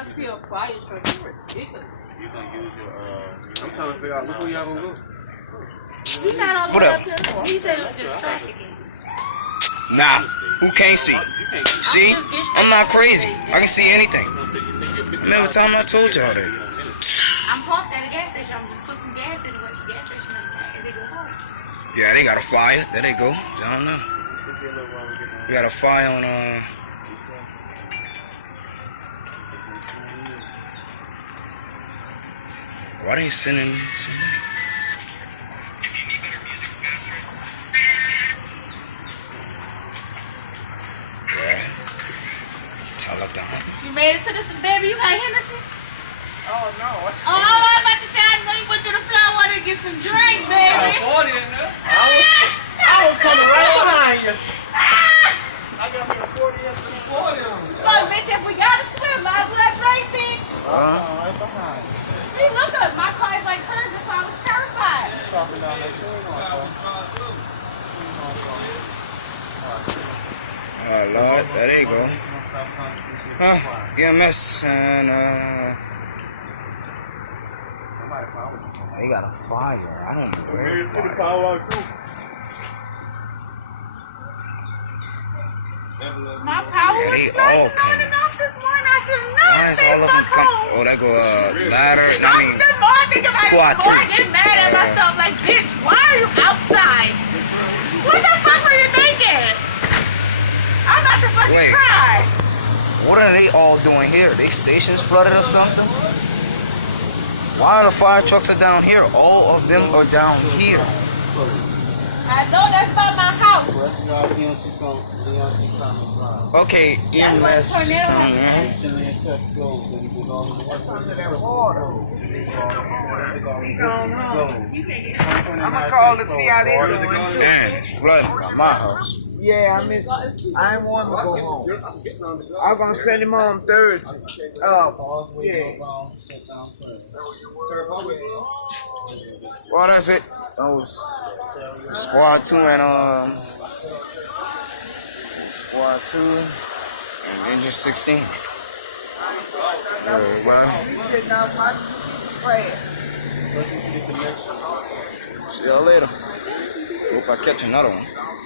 I see a fire truck. It's ridiculous. You gonna use your I'm trying to figure out who y'all gonna go. He's not all the way up here. He said it was just trafficking. Nah, who can't see? See? I'm not crazy. I can see anything. Remember the time I told y'all that? I'm parked at a gas station. I'm just putting some gas in the gas station and they go home. Yeah, they got a flyer. There they go. I don't know. We got a flyer on why they sending this? You made it to this, baby. You got Hennessy? Oh, no. Oh, I'm about to say, I know you went to the flower water to get some drink, baby. I was coming right behind you. I got me a 40 and 40 on me. Look, bitch, if we gotta swim, might as well drink, bitch. Right behind you. See, look up. My car is like hers. That's why I was terrified. Stopping down there. Oh, Lord. There they go. EMS and they got a fire. I don't know where it's My power was flashing on and off this morning. I should not stay stuck home. Oh, that go ladder. I mean, squat. I get mad at myself like, bitch, why are you outside? What the fuck were you thinking? I'm about to fucking cry. What are they all doing here? They stations flooded or something? Why are the fire trucks are down here? All of them are down here. I know that's by my house. Okay, EMS coming in. I'm gonna call to see how they doing. Man, it's flooding by my house. Yeah, I ain't want to go home. I'm gonna send him home Thursday. Yeah. Well, that's it. That was Squad 2 and Squad 2 and Engine 16. See y'all later. Hope I catch another one.